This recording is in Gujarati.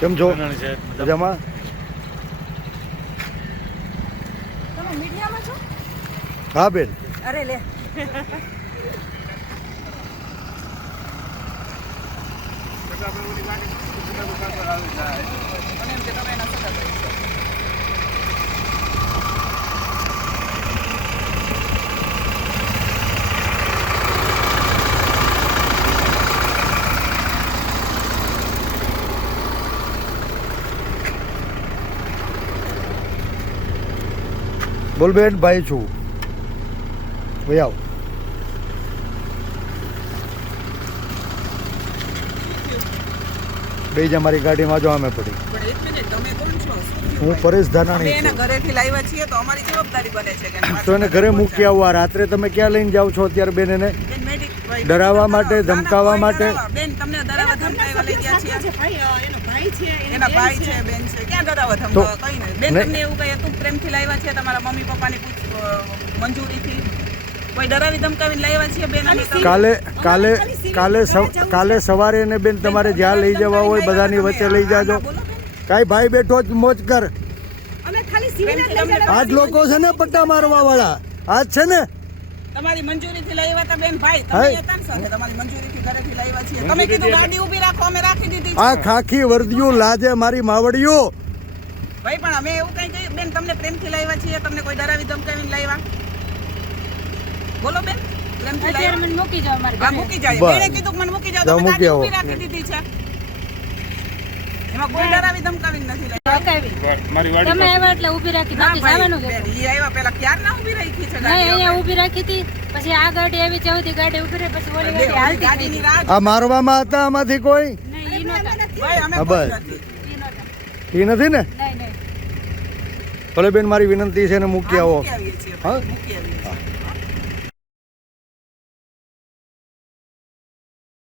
કેમ છો? મજામાં? તમે મીડિયામાં છો? હા બેન. અરે લે. બોલ બેન, ભાઈ છું. ભાઈ આવ. બે જ અમારી ગાડીમાં જો અમે પડી. પણ એક મિનિટ, તમે કોણ છો? હું પરેશ અમે ધાનાણી એના છું. ઘરેથી લાવ્યા છીએ તો અમારી જવાબદારી બને છે કે તો એને ઘરે મૂકી આવવા. રાત્રે તમે ક્યાં લઈને જાઓ છો અત્યારે બેન એને? ડરાવવા માટે, ધમકાવવા માટે? બેન તમને ડરાવવા ધમકાવવા લઈ ગયા છીએ. એના ભાઈ છે, બેન છે. ક્યાં ડરાવવા ધમકાવવા? કઈ નહીં. બેન તમને એવું કહે તું પ્રેમથી લાવ્યા છે તમારા મમ્મી પપ્પાની મંજૂરીથી? કોઈ ડરાવી ધમકાવીને લાવ્યા છીએ બેન? કાલે સવારે એને બેન તમારે જ્યાં લઈ જવા હોય બધાની વચ્ચે લઈ જાજો. કાંઈ ભાઈ બેઠો જ મોજ કર. આજ લોકો છે ને પટ્ટા મારવા વાળા આજ છે ને. તમારી મંજૂરીથી લાવ્યા હતા બેન ભાઈ, તમે હતા ને સાથે તમારી મંજૂરીથી ઘરેથી લાવ્યા છીએ. તમે કીધું ગાડી ઊભી રાખો, અમે રાખી દીધી છે. આ ખાખી વર્દિયું લાજે મારી માવડિયું. ભાઈ પણ અમે એવું કઈ કહ્યું બેન? તમને પ્રેમથી લાવ્યા છીએ, તમને કોઈ ડરાવી ધમકાવીને લાવ્યા? બોલો બેન, પ્રેમથી લાવ્યા? મને મૂકી જાવ મારી હા, મૂકી જાય. બેને કીધું કે મને મૂકી જાવ, તમે ગાડી ઊભી રાખી દીધી છે. એમાં કોઈ ડરાવી ધમકાવીને નથી લાવ્યા. તમે આવ્યા એટલે ઊભી રાખી, બાકી જવાનું બેન ઈ આવ્યા પેલા ક્યાર ના ઊભી રાખી છે નહીં, અહીંયા ઊભી રાખી હતી. પછી આ ગાડી આવી જવતી ગાડી ઊભી રહી, પછી ઓલી ગાડી હાલતી ગાડીની રાહ આ મારવામાં હતા આમાંથી કોઈ? નહીં, ઈ નહોતા. ભાઈ અમે હા, કોઈ બસ. નથી. એ નથી ને? નહીં. ભલે બેન મારી વિનંતી છે ને મૂકી આવો. મૂકી આવીએ છીએ હા? મૂકી આવીએ છીએ.